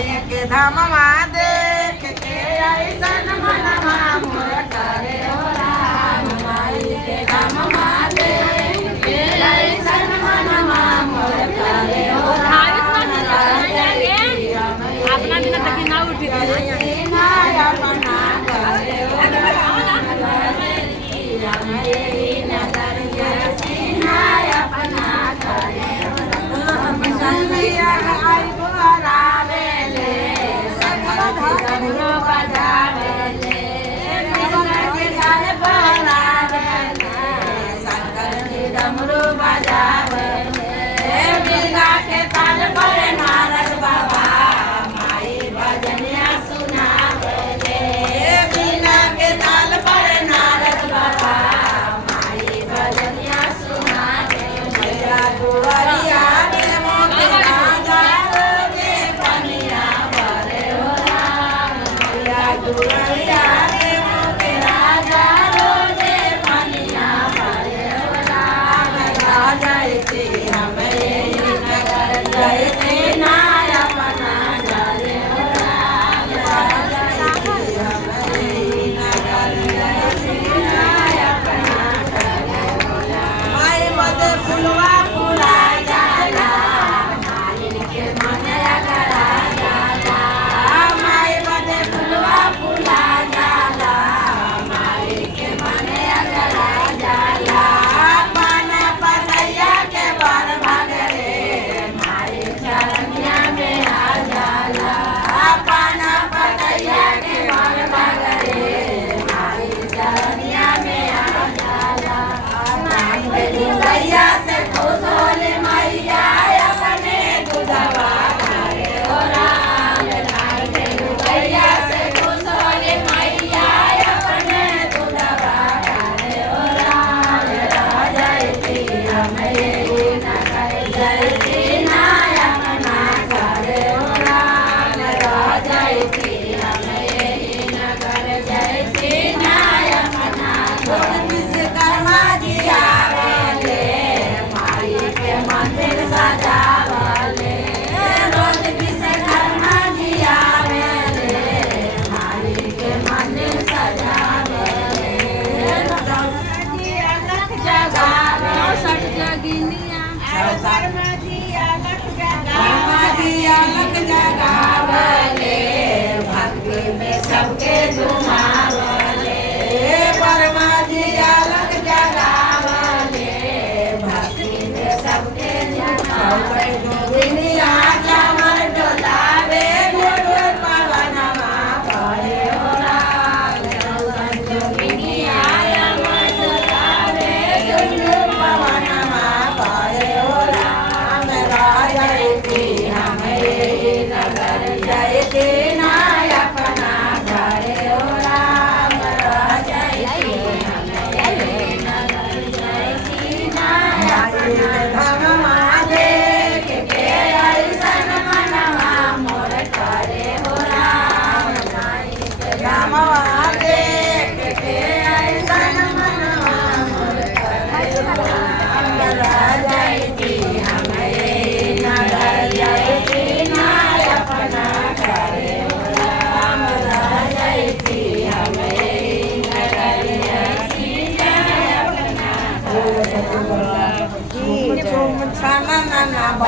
माई के धाम देख के ऐसन मनवा मोर करे हो राम। माई के धाम देख के ऐसन मनवा मोर करे हो राम। अपना बिना तक ना उठी अपना करे हो सबके झुमावले परमाजी अलग जगावले भक्ति में सबके झुमावले दुनिया कमर डोलावे गुरु पवनमा करे हो राम। दुनिया कमर डोलावे गुरु पवनमा करे हो राम। राजयती हमें नगर जयती